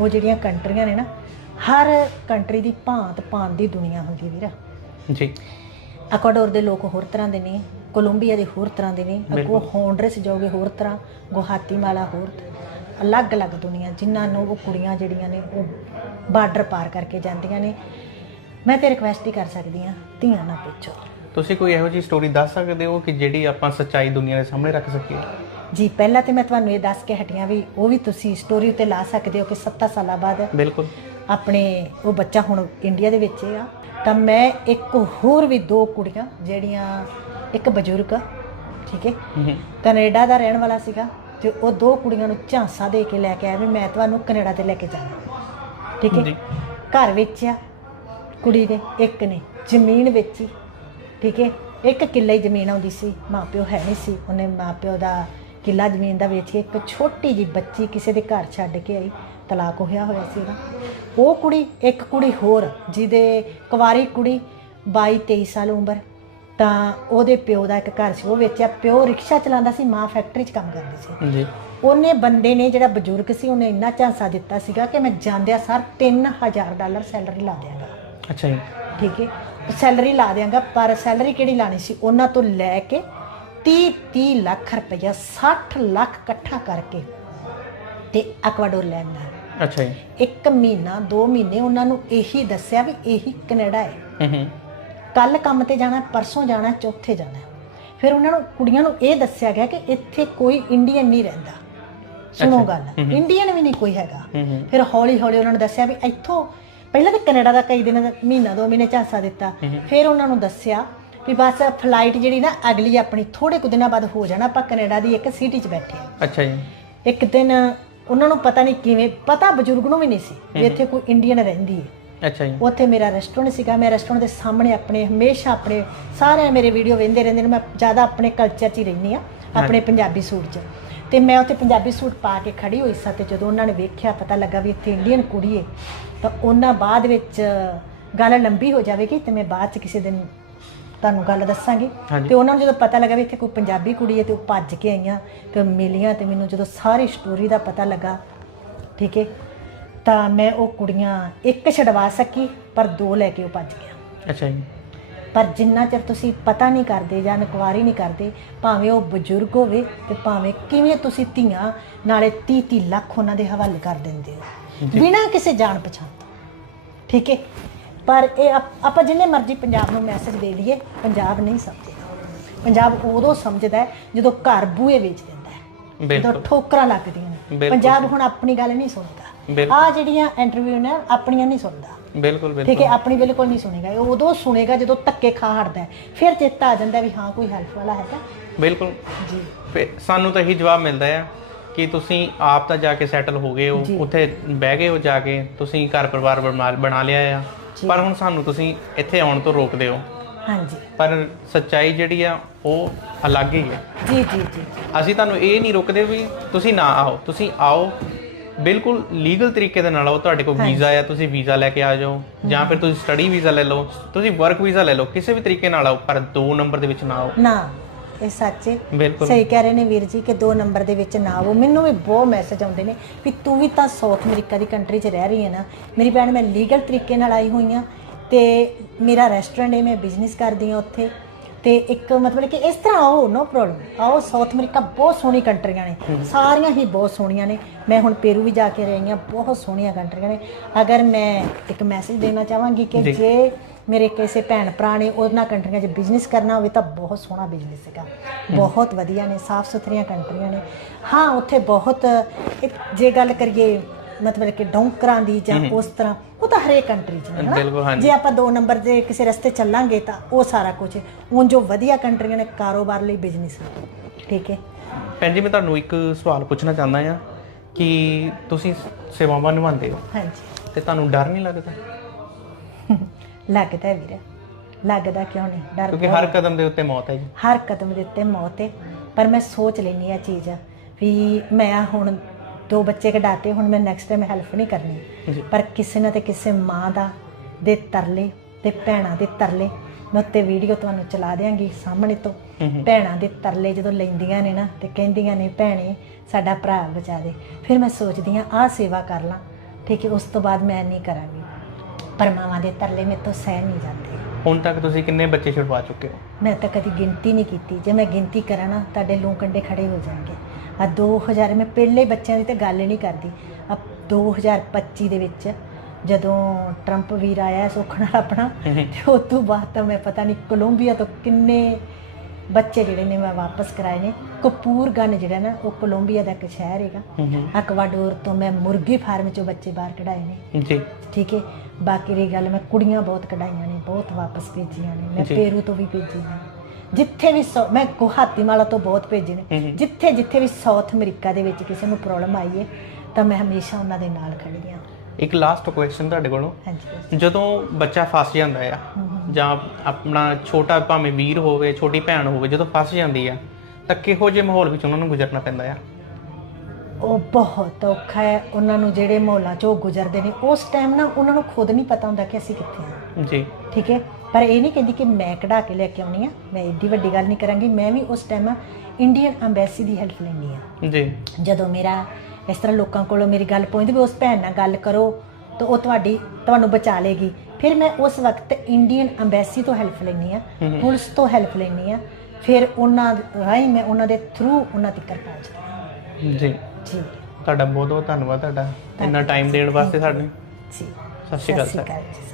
ਉਹ ਜਿਹੜੀਆਂ ਕੰਟਰੀਆਂ ਨੇ ਨਾ ਹਰ ਕੰਟਰੀ ਦੀ ਭਾਂਤ ਭਾਂਤ ਦੀ ਦੁਨੀਆ ਹੁੰਦੀ ਵੀਰਾ। ਜੀ। ਐਕਵਾਡੋਰ ਦੇ ਲੋਕ ਹੋਰ ਤਰ੍ਹਾਂ ਦੇ ਨੇ ਕੋਲੰਬੀਆ ਦੇ ਹੋਰ ਤਰ੍ਹਾਂ ਦੇ ਨੇ ਅੱਗੋਂ। ਹੋਂਡਰਸ ਜਾਓਗੇ ਹੋਰ ਤਰ੍ਹਾਂ ਗੁਹਾਤੀਮਾਲਾ ਹੋਰ ਅਲੱਗ-ਅਲੱਗ ਦੁਨੀਆ ਜਿਨ੍ਹਾਂ ਨੂੰ ਉਹ ਕੁੜੀਆਂ ਜਿਹੜੀਆਂ ਨੇ ਉਹ ਬਾਰਡਰ ਪਾਰ ਕਰਕੇ ਜਾਂਦੀਆਂ ਨੇ। ਮੈਂ ਤੇ ਰਿਕਵੈਸਟ ਹੀ ਕਰ ਸਕਦੀ ਆ ਧੀਆਂ ਨਾ ਪੁੱਛੋ। ਤੁਸੀਂ ਕੋਈ ਇਹੋ ਜਿਹੀ ਸਟੋਰੀ ਦੱਸ ਸਕਦੇ ਹੋ ਕਿ ਜਿਹੜੀ ਆਪਾਂ ਸੱਚਾਈ ਦੁਨੀਆ ਦੇ ਸਾਹਮਣੇ ਰੱਖ ਸਕੀਏ? ਜੀ ਪਹਿਲਾਂ ਤੇ ਮੈਂ ਤੁਹਾਨੂੰ ਇਹ ਦੱਸ ਕੇ ਹਟੀਆਂ ਵੀ ਉਹ ਵੀ ਤੁਸੀਂ ਸਟੋਰੀ ਉੱਤੇ ਲਾ ਸਕਦੇ ਹੋ ਕਿ 7 ਸਾਲਾਂ ਬਾਅਦ ਬਿਲਕੁਲ। ਆਪਣੇ ਉਹ ਬੱਚਾ ਹੁਣ ਇੰਡੀਆ ਦੇ ਵਿੱਚ ਆ। ਤਾਂ ਮੈਂ ਇੱਕ ਹੋਰ ਵੀ ਦੋ ਕੁੜੀਆਂ ਜਿਹੜੀਆਂ ਇੱਕ ਬਜ਼ੁਰਗ ਠੀਕ ਹੈ? ਕੈਨੇਡਾ ਦਾ ਰਹਿਣ ਵਾਲਾ ਸੀਗਾ ਤੇ ਉਹ ਦੋ ਕੁੜੀਆਂ ਨੂੰ ਝਾਂਸਾ ਦੇ ਕੇ ਲੈ ਕੇ ਆਇਆ ਵੀ ਮੈਂ ਤੁਹਾਨੂੰ ਕੈਨੇਡਾ ਤੇ ਲੈ ਕੇ ਜਾਣਾ। ਠੀਕ ਹੈ। ਘਰ ਵਿੱਚ ਆ ਕੁੜੀ ਦੇ ਇੱਕ ਨੇ ਜ਼ਮੀਨ ਵੇਚੀ ਠੀਕ ਹੈ? ਇੱਕ ਕਿੱਲਾ ਹੀ ਜ਼ਮੀਨ ਆਉਂਦੀ ਸੀ ਮਾਪਿਓ ਹੈ ਨਹੀਂ ਸੀ ਉਹਨੇ ਮਾਪਿਓ ਦਾ ਕਿੱਲਾ ਜ਼ਮੀਨ ਦਾ ਵੇਚ ਕੇ ਇੱਕ ਛੋਟੀ ਜੀ ਬੱਚੀ ਕਿਸੇ ਦੇ ਘਰ ਛੱਡ ਕੇ ਆਈ ਤਲਾਕ ਹੋਇਆ ਹੋਇਆ ਸੀ ਉਹਦਾ। ਉਹ ਕੁੜੀ ਇੱਕ ਕੁੜੀ ਹੋਰ ਜਿਹਦੇ ਕੁਵਾਰੀ ਕੁੜੀ 22 23 ਸਾਲ ਉਮਰ ਤਾਂ ਉਹਦੇ ਪਿਓ ਦਾ ਇੱਕ ਘਰ ਸੀ ਉਹ ਵੇਚਿਆ। ਪਿਓ ਰਿਕਸ਼ਾ ਚਲਾਉਂਦਾ ਸੀ ਮਾਂ ਫੈਕਟਰੀ 'ਚ ਕੰਮ ਕਰਦੀ ਸੀ। ਜੀ। ਉਹਨੇ ਬੰਦੇ ਨੇ ਜਿਹੜਾ ਬਜ਼ੁਰਗ ਸੀ ਉਹਨੇ ਇੰਨਾ ਝਾਂਸਾ ਦਿੱਤਾ ਸੀਗਾ ਕਿ ਮੈਂ ਜਾਂਦਿਆਂ ਸਰ 3000 ਡਾਲਰ ਸੈਲਰੀ ਲਾ ਦਿਆਂਗਾ। ਅੱਛਾ ਜੀ। ਠੀਕ ਹੈ? ਸੈਲਰੀ ਲਾ ਦਿਆਂਗਾ ਪਰ ਸੈਲਰੀ ਕਿਹੜੀ ਲਾਣੀ ਸੀ? ਉਹਨਾਂ ਤੋਂ ਲੈ ਕੇ 30 30 ਲੱਖ ਰੁਪਇਆ 60 ਲੱਖ ਇਕੱਠਾ ਕਰਕੇ ਤੇ ਐਕਵਾਡੋਰ ਲੈਂਦਾ ਅੱਛਾ ਜੀ। ਇੱਕ ਮਹੀਨਾ ਦੋ ਮਹੀਨੇ ਉਹਨਾਂ ਨੂੰ ਇਹੀ ਦੱਸਿਆ ਵੀ ਇਹੀ ਕੈਨੇਡਾ ਹੈ। ਹੂੰ ਹੂੰ। ਕੱਲ ਕੰਮ ਤੇ ਜਾਣਾ ਪਰਸੋਂ ਜਾਣਾ ਚੌਥੇ ਜਾਣਾ। ਫਿਰ ਉਹਨਾਂ ਨੂੰ ਕੁੜੀਆਂ ਨੂੰ ਇਹ ਦੱਸਿਆ ਗਿਆ ਕਿ ਇੱਥੇ ਕੋਈ ਇੰਡੀਅਨ ਨਹੀਂ ਰਹਿੰਦਾ। ਸੁਣੋ ਗੱਲ। ਇੰਡੀਅਨ ਵੀ ਨਹੀਂ ਕੋਈ ਹੈਗਾ। ਫਿਰ ਹੌਲੀ ਹੌਲੀ ਉਹਨਾਂ ਨੂੰ ਦੱਸਿਆ ਵੀ ਇੱਥੋਂ ਪਹਿਲਾਂ ਤਾਂ ਕੈਨੇਡਾ ਦਾ ਕਈ ਦਿਨਾਂ ਦਾ ਮਹੀਨਾ ਦੋ ਮਹੀਨੇ ਝਾਂਸਾ ਦਿੱਤਾ। ਫਿਰ ਉਹਨਾਂ ਨੂੰ ਦੱਸਿਆ ਵੀ ਬਸ ਫਲਾਈਟ ਜਿਹੜੀ ਨਾ ਅਗਲੀ ਆਪਣੀ ਥੋੜੇ ਕੁ ਦਿਨਾਂ ਬਾਅਦ ਹੋ ਜਾਣਾ ਆਪਾਂ ਕੈਨੇਡਾ ਦੀ ਇੱਕ ਸਿਟੀ 'ਚ ਬੈਠੇ ਹਾਂ। ਅੱਛਾ ਜੀ। ਇੱਕ ਦਿਨ ਉਹਨਾਂ ਨੂੰ ਪਤਾ ਨਹੀਂ ਕਿਵੇਂ ਪਤਾ ਬਜ਼ੁਰਗ ਨੂੰ ਵੀ ਨਹੀਂ ਸੀ ਵੀ ਇੱਥੇ ਕੋਈ ਇੰਡੀਅਨ ਰਹਿੰਦੀ ਹੈ। ਅੱਛਾ ਜੀ। ਉੱਥੇ ਮੇਰਾ ਰੈਸਟੋਰੈਂਟ ਸੀਗਾ ਮੈਂ ਰੈਸਟੋਰੈਂਟ ਦੇ ਸਾਹਮਣੇ ਆਪਣੇ ਹਮੇਸ਼ਾ ਆਪਣੇ ਸਾਰੇ ਮੇਰੇ ਵੀਡੀਓ ਵੇਖਦੇ ਰਹਿੰਦੇ ਨੇ ਮੈਂ ਜ਼ਿਆਦਾ ਆਪਣੇ ਕਲਚਰ 'ਚ ਹੀ ਰਹਿੰਦੀ ਆ ਆਪਣੇ ਪੰਜਾਬੀ ਸੂਟ 'ਚ। ਤੇ ਮੈਂ ਉੱਥੇ ਪੰਜਾਬੀ ਸੂਟ ਪਾ ਕੇ ਖੜੀ ਹੋਈ ਸਾਂ ਤੇ ਜਦੋਂ ਉਹਨਾਂ ਨੇ ਵੇਖਿਆ ਪਤਾ ਲੱਗਾ ਵੀ ਇੱਥੇ ਇੰਡੀਅਨ ਕੁੜੀ ਹੈ। ਤਾਂ ਉਹਨਾਂ ਬਾਅਦ ਵਿੱਚ ਗੱਲ ਲੰਬੀ ਹੋ ਜਾਵੇਗੀ ਤੇ ਮੈਂ ਬਾਅਦ 'ਚ ਕਿਸੇ ਦਿਨ ਤੁਹਾਨੂੰ ਗੱਲ ਦੱਸਾਂਗੀ। ਤੇ ਉਹਨਾਂ ਨੂੰ ਜਦੋਂ ਪਤਾ ਲੱਗਾ ਵੀ ਇੱਥੇ ਕੋਈ ਪੰਜਾਬੀ ਕੁੜੀ ਹੈ ਤੇ ਉਹ ਭੱਜ ਕੇ ਆਈਆਂ ਤੇ ਮਿਲੀਆਂ ਤੇ ਮੈਨੂੰ ਜਦੋਂ ਸਾਰੀ ਸਟੋਰੀ ਦਾ ਪਤਾ ਲੱਗਾ ਠੀਕ ਹੈ ਤਾਂ ਮੈਂ ਉਹ ਕੁੜੀਆਂ ਇੱਕ ਛਡਵਾ ਸਕੀ ਪਰ ਦੋ ਲੈ ਕੇ ਉਹ ਭੱਜ ਗਿਆ ਅੱਛਾ ਜੀ। ਪਰ ਜਿੰਨਾ ਚਿਰ ਤੁਸੀਂ ਪਤਾ ਨਹੀਂ ਕਰਦੇ ਜਾਂ ਇਨਕੁਆਰੀ ਨਹੀਂ ਕਰਦੇ ਭਾਵੇਂ ਉਹ ਬਜ਼ੁਰਗ ਹੋਵੇ ਤੇ ਭਾਵੇਂ ਕਿਵੇਂ ਤੁਸੀਂ ਧੀਆਂ ਨਾਲੇ 30 30 ਲੱਖ ਉਹਨਾਂ ਦੇ ਹਵਾਲੇ ਕਰ ਦਿੰਦੇ ਹੋ। ਬਿਨਾਂ ਕਿਸੇ ਜਾਣ ਪਛਾਣ ਤੋਂ। ਠੀਕ ਹੈ। ਪਰ ਇਹ ਆਪ- ਆਪਾਂ ਜਿੰਨੇ ਮਰਜ਼ੀ ਪੰਜਾਬ ਨੂੰ ਮੈਸੇਜ ਦੇ ਦਈਏ ਪੰਜਾਬ ਨਹੀਂ ਸਮਝੇਗਾ ਪੰਜਾਬ ਉਦੋਂ ਸਮਝਦਾ ਹੈ ਜਦੋਂ ਘਰ ਬੂਹੇ ਵੇਚ ਦਿੰਦਾ ਹੈ। ਜਦੋਂ ਬਿਲਕੁਲ। ਠੋਕਰਾਂ ਲੱਗਦੀਆਂ ਨੇ। ਬਿਲਕੁਲ। ਪੰਜਾਬ ਹੁਣ ਆਪਣੀ ਗੱਲ ਨਹੀਂ ਸੁਣਦਾ। ਬਿਲਕੁਲ। ਆ ਜਿਹੜੀਆਂ ਇੰਟਰਵਿਊ ਨੇ ਆਪਣੀਆਂ ਨਹੀਂ ਸੁਣਦਾ। ਬਿਲਕੁਲ ਬਿਲਕੁਲ ਠੀਕ ਹੈ ਆਪਣੀ ਬਿਲਕੁਲ ਨਹੀਂ ਸੁਣੇਗਾ। ਇਹ ਉਦੋਂ ਸੁਣੇਗਾ ਜਦੋਂ ਧੱਕੇ ਖਾ ਹਟਦਾ ਹੈ। ਫਿਰ ਚੇਤਾ ਆ ਜਾਂਦਾ ਵੀ ਹਾਂ ਕੋਈ ਹੈਲਪ ਵਾਲਾ ਹੈਗਾ। ਬਿਲਕੁਲ। ਜੀ। ਫਿਰ ਸਾਨੂੰ ਤਾਂ ਇਹੀ ਜਵਾਬ ਮਿਲਦਾ ਆ। ਕਿ ਤੁਸੀਂ ਆਪ ਤਾਂ ਜਾ ਕੇ ਸੈਟਲ ਹੋ ਗਏ ਹੋ ਜੀ। ਉੱਥੇ ਬਹਿ ਗਏ ਹੋ ਜਾ ਕੇ ਤੁਸੀਂ ਘਰ ਪਰਿਵਾਰ ਬਣਾ- ਬਣਾ ਲਿਆ ਆ। ਜੀ। ਪਰ ਹੁਣ ਸਾਨੂੰ ਤੁਸੀਂ ਇੱਥੇ ਆਉਣ ਤੋਂ ਰੋਕਦੇ ਹੋ। ਹਾਂਜੀ। ਪਰ ਸੱਚਾਈ ਜਿਹੜੀ ਆ ਉਹ ਅਲੱਗ ਹੀ ਹੈ ਜੀ ਜੀ ਜੀ। ਜੀ। ਅਸੀਂ ਤੁਹਾਨੂੰ ਇਹ ਨਹੀਂ ਰੋਕਦੇ ਵੀ ਤੁਸੀਂ ਨਾ ਆਓ ਤੁਸੀਂ ਆਓ। ਬਿਲਕੁਲ ਲੀਗਲ ਤਰੀਕੇ ਦੇ ਨਾਲ ਆਓ ਤੁਹਾਡੇ ਕੋਲ ਵੀਜ਼ਾ ਆ ਤੁਸੀਂ ਵੀਜ਼ਾ ਲੈ ਕੇ ਆ ਜਾਓ। ਜਾਂ ਫਿਰ ਤੁਸੀਂ ਸਟੱਡੀ ਵੀਜ਼ਾ ਲੈ ਲਓ ਤੁਸੀਂ ਵਰਕ ਵੀਜ਼ਾ ਲੈ ਲਓ ਕਿਸੇ ਵੀ ਤਰੀਕੇ ਨਾਲ ਆਓ ਪਰ ਦੋ ਨੰਬਰ ਦੇ ਵਿੱਚ ਨਾ ਆਓ। ਨਾ। ਇਹ ਸੱਚ ਹੈ ਬਿਲਕੁਲ। ਸਹੀ ਕਹਿ ਰਹੇ ਨੇ ਵੀਰ ਜੀ ਕਿ ਦੋ ਨੰਬਰ ਦੇ ਵਿੱਚ ਨਾ ਆਵੋ ਮੈਨੂੰ ਵੀ ਬਹੁਤ ਮੈਸੇਜ ਆਉਂਦੇ ਨੇ ਵੀ ਤੂੰ ਵੀ ਤਾਂ ਸਾਊਥ ਅਮਰੀਕਾ ਦੀ ਕੰਟਰੀ 'ਚ ਰਹਿ ਰਹੀ ਹੈ ਨਾ। ਮੇਰੀ ਭੈਣ ਮੈਂ ਲੀਗਲ ਤਰੀਕੇ ਨਾਲ ਆਈ ਹੋਈ ਹਾਂ ਤੇ ਮੇਰਾ ਰੈਸਟੋਰੈਂਟ ਹੈ ਮੈਂ ਬਿਜ਼ਨਸ ਕਰਦੀ ਹਾਂ ਉੱਥੇ। ਤੇ ਇੱਕ ਮਤਲਬ ਕਿ ਇਸ ਤਰ੍ਹਾਂ ਆਓ ਨੋ ਪ੍ਰੋਬਲਮ ਆਓ ਸਾਊਥ ਅਮਰੀਕਾ ਬਹੁਤ ਸੋਹਣੀ ਕੰਟਰੀਆਂ ਨੇ। ਸਾਰੀਆਂ ਹੀ ਬਹੁਤ ਸੋਹਣੀਆਂ ਨੇ। ਮੈਂ ਹੁਣ ਪੇਰੂ ਵੀ ਜਾ ਕੇ ਰਹੀ ਹਾਂ ਬਹੁਤ ਸੋਹਣੀਆਂ ਕੰਟਰੀਆਂ ਨੇ। ਅਗਰ ਮੈਂ ਇੱਕ ਮੈਸੇਜ ਦੇਣਾ ਚਾਹਾਂਗੀ ਕਿ ਜੀ। ਮੇਰੇ ਕਿਸੇ ਭੈਣ ਭਰਾ ਨੇ ਉਹਨਾਂ ਕੰਟਰੀਆਂ 'ਚ ਬਿਜ਼ਨਸ ਕਰਨਾ ਹੋਵੇ ਤਾਂ ਬਹੁਤ ਸੋਹਣਾ ਬਿਜ਼ਨਸ ਹੈਗਾ ਬਹੁਤ ਵਧੀਆ ਨੇ ਸਾਫ਼ ਸੁਥਰੀਆਂ ਕੰਟਰੀਆਂ ਨੇ। ਹਾਂ ਉੱਥੇ ਬਹੁਤ ਜੇ ਗੱਲ ਕਰੀਏ ਮਤਲਬ ਕਿ ਡੌਂਕਰਾਂ ਦੀ ਜਾਂ ਉਸ ਤਰ੍ਹਾਂ ਉਹ ਤਾਂ ਹਰੇਕ ਕੰਟਰੀ 'ਚ ਹਾਂਜੀ। ਜੇ ਆਪਾਂ ਦੋ ਨੰਬਰ ਦੇ ਕਿਸੇ ਰਸਤੇ ਚੱਲਾਂਗੇ ਤਾਂ ਉਹ ਸਾਰਾ ਕੁਝ ਹੁਣ ਜੋ ਵਧੀਆ ਕੰਟਰੀਆਂ ਨੇ ਕਾਰੋਬਾਰ ਲਈ ਬਿਜ਼ਨਸ ਠੀਕ ਹੈ? ਭੈਣ ਜੀ ਮੈਂ ਤੁਹਾਨੂੰ ਇੱਕ ਸਵਾਲ ਪੁੱਛਣਾ ਚਾਹੁੰਦਾ ਆ ਕਿ ਤੁਸੀਂ ਸੇਵਾਵਾਂ ਨਿਭਾਉਂਦੇ ਹੋ? ਹਾਂਜੀ। ਤੇ ਤੁਹਾਨੂੰ ਡਰ ਨਹੀਂ ਲੱਗਦਾ? ਲੱਗਦਾ ਹੈ ਵੀਰੇ। ਲੱਗਦਾ ਕਿਉਂ ਨਹੀਂ? ਡਰ ਕਿਉਂਕਿ ਬਹੁਤ ਹਰ ਕਦਮ ਦੇ ਉੱਤੇ ਮੌਤ ਹੈ ਜੀ। ਹਰ ਕਦਮ ਦੇ ਉੱਤੇ ਮੌਤ ਹੈ। ਪਰ ਮੈਂ ਸੋਚ ਲੈਣੀ ਆ ਚੀਜ਼ ਵੀ ਮੈਂ ਹੁਣ ਦੋ ਬੱਚੇ ਕਢਾਤੇ ਹੁਣ ਮੈਂ ਨੈਕਸਟ ਟਾਈਮ ਹੈਲਪ ਨਹੀਂ ਕਰਨੀ। ਪਰ ਕਿਸੇ ਨਾ ਤੇ ਕਿਸੇ ਮਾਂ ਦਾ ਦੇ ਤਰਲੇ ਤੇ ਭੈਣਾਂ ਦੇ ਤਰਲੇ ਮੈਂ ਉੱਤੇ ਵੀਡੀਓ ਤੁਹਾਨੂੰ ਚਲਾ ਦਿਆਂਗੀ ਸਾਹਮਣੇ ਤੋਂ। ਭੈਣਾਂ ਦੇ ਤਰਲੇ ਜਦੋਂ ਲੈਂਦੀਆਂ ਨੇ ਨਾ ਤੇ ਕਹਿੰਦੀਆਂ ਨੇ ਭੈਣੇ ਸਾਡਾ ਭਰਾ ਬਚਾ ਦੇ। ਫਿਰ ਮੈਂ ਸੋਚਦੀ ਆ ਆਹ ਸੇਵਾ ਕਰ ਲਾਂ। ਠੀਕ ਹੈ ਉਸ ਤੋਂ ਬਾਅਦ ਮੈਂ ਨਹੀਂ ਕਰਾਂਗੀ। ਪਰ ਮਾਵਾਂ ਦੇ ਤਰਲੇ ਮੇਰੇ ਤੋਂ ਸਹਿ ਨਹੀਂ ਜਾਂਦੇ। ਹੁਣ ਤੱਕ ਤੁਸੀਂ ਕਿੰਨੇ ਬੱਚੇ ਛੁਡਵਾ ਚੁੱਕੇ ਹੋ? ਮੈਂ ਤਾਂ ਕਦੀ ਗਿਣਤੀ ਨਹੀਂ ਕੀਤੀ। ਜੇ ਮੈਂ ਗਿਣਤੀ ਕਰਾਂ ਨਾ ਤੁਹਾਡੇ ਲੂੰ ਕੰਡੇ ਖੜੇ ਹੋ ਜਾਣਗੇ। ਆ 2000 ਮੈਂ ਪਹਿਲੇ ਬੱਚਿਆਂ ਦੀ ਤਾਂ ਗੱਲ ਹੀ ਨਹੀਂ ਕਰਦੀ। ਆ 2025 ਦੇ ਵਿੱਚ ਜਦੋਂ ਟਰੰਪ ਵੀਰ ਆਇਆ ਸੁੱਖ ਨਾਲ ਆਪਣਾ। ਤੇ ਉਸ ਤੋਂ ਬਾਅਦ ਤਾਂ ਮੈਂ ਪਤਾ ਨਹੀਂ ਕੋਲੰਬੀਆ ਤੋਂ ਕਿੰਨੇ ਬੱਚੇ ਜਿਹੜੇ ਨੇ ਮੈਂ ਵਾਪਸ ਕਰਾਏ ਨੇ। ਕਪੂਰਗਨ ਜਿਹੜਾ ਨਾ ਉਹ ਕੋਲੰਬੀਆ ਦਾ ਇੱਕ ਸ਼ਹਿਰ ਹੈਗਾ। ਅਕਵਾਡੋਰ ਤੋਂ ਮੈਂ ਮੁਰਗੀ ਫਾਰਮ ਚੋਂ ਬੱਚੇ ਬਾਹਰ ਕਢਾਏ ਨੇ। ਜੀ। ਠੀਕ ਹੈ। ਬਾਕੀ ਰਹੀ ਗੱਲ ਮੈਂ ਕੁੜੀਆਂ ਬਹੁਤ ਕਢਾਈਆਂ ਨੇ ਬਹੁਤ ਵਾਪਸ ਭੇਜੀਆਂ ਨੇ। ਮੈਂ। ਪੇਰੂ ਤੋਂ ਵੀ ਭੇਜੀ ਨੇ। ਜਿੱਥੇ ਵੀ ਮੈਂ ਗੁਹਾਤੀਮਾਲਾ ਤੋਂ ਬਹੁਤ ਭੇਜੇ ਨੇ। ਜਿੱਥੇ ਜਿੱਥੇ ਵੀ ਸਾਊਥ ਅਮਰੀਕਾ ਦੇ ਵਿੱਚ ਕਿਸੇ ਨੂੰ ਪ੍ਰੋਬਲਮ ਆਈ ਹੈ ਤਾਂ ਮੈਂ ਹਮੇਸ਼ਾ ਉਹਨਾਂ ਦੇ ਨਾਲ ਖੜੀ ਹਾਂ। ਇੱਕ ਲਾਸਟ ਕੁਐਸਚਨ ਤੁਹਾਡੇ ਕੋਲੋਂ। ਹਾਂਜੀ ਜਦੋਂ ਬੱਚਾ ਫਸ ਜਾਂਦਾ ਆ ਜਾਂ ਆਪਣਾ ਛੋਟਾ ਭਾਵੇਂ ਵੀਰ ਹੋਵੇ ਛੋਟੀ ਭੈਣ ਹੋਵੇ ਜਦੋਂ ਫਸ ਜਾਂਦੀ ਆ ਤਾਂ ਕਿਹੋ ਜਿਹੇ ਮਾਹੌਲ ਵਿੱਚ ਉਹਨਾਂ ਨੂੰ ਗੁਜ਼ਰਨਾ ਪੈਂਦਾ ਆ? ਉਹ ਬਹੁਤ ਔਖਾ ਹੈ। ਉਹਨਾਂ ਨੂੰ ਜਿਹੜੇ ਮਾਹੌਲਾਂ 'ਚ ਉਹ ਗੁਜ਼ਰਦੇ ਨੇ ਉਸ ਟਾਈਮ ਨਾ ਉਹਨਾਂ ਨੂੰ ਖੁਦ ਨਹੀਂ ਪਤਾ ਹੁੰਦਾ ਕਿ ਅਸੀਂ ਕਿੱਥੇ ਹਾਂ ਜੀ। ਠੀਕ ਹੈ? ਪਰ ਇਹ ਨਹੀਂ ਕਹਿੰਦੀ ਕਿ ਮੈਂ ਕਢਾ ਕੇ ਲੈ ਕੇ ਆਉਣੀ ਆ ਮੈਂ ਏਡੀ ਵੱਡੀ ਗੱਲ ਨਹੀਂ ਕਰਾਂਗੀ ਮੈਂ ਵੀ ਉਸ ਟਾਈਮ ਇੰਡੀਅਨ ਐਮਬੈਸੀ ਦੀ ਹੈਲਪ ਲੈਣੀ ਆ। ਜੀ। ਜਦੋਂ ਮੇਰਾ ਇਸ ਤਰ੍ਹਾਂ ਲੋਕਾਂ ਕੋਲੋਂ ਮੇਰੀ ਗੱਲ ਪਹੁੰਚਦੀ ਵੀ ਉਸ ਭੈਣ ਨਾਲ ਗੱਲ ਕਰੋ ਤਾਂ ਉਹ ਤੁਹਾਡੀ ਤੁਹਾਨੂੰ ਬਚਾ ਲੇਗੀ। ਫਿਰ ਮੈਂ ਉਸ ਵਕਤ ਇੰਡੀਅਨ ਐਮਬੈਸੀ ਤੋਂ ਹੈਲਪ ਲੈਣੀ ਆ। ਪੁਲਿਸ ਤੋਂ ਹੈਲਪ ਲੈਣੀ ਆ ਫਿਰ ਉਹਨਾਂ ਰਾਹੀਂ ਮੈਂ ਉਹਨਾਂ ਦੇ ਥਰੂ ਉਹਨਾਂ ਤੱਕ ਪਹੁੰਚਦੀ ਜੀ। ਜੀ। ਤੁਹਾਡਾ ਬਹੁਤ ਬਹੁਤ ਧੰਨਵਾਦ ਤੁਹਾਡਾ। ਇੰਨਾ ਟਾਈਮ ਦੇਣ ਵਾਸਤੇ ਸਾਡੇ। ਜੀ। ਸਤਿ ਸ਼੍ਰੀ ਅਕਾਲ ਸਰ ਜੀ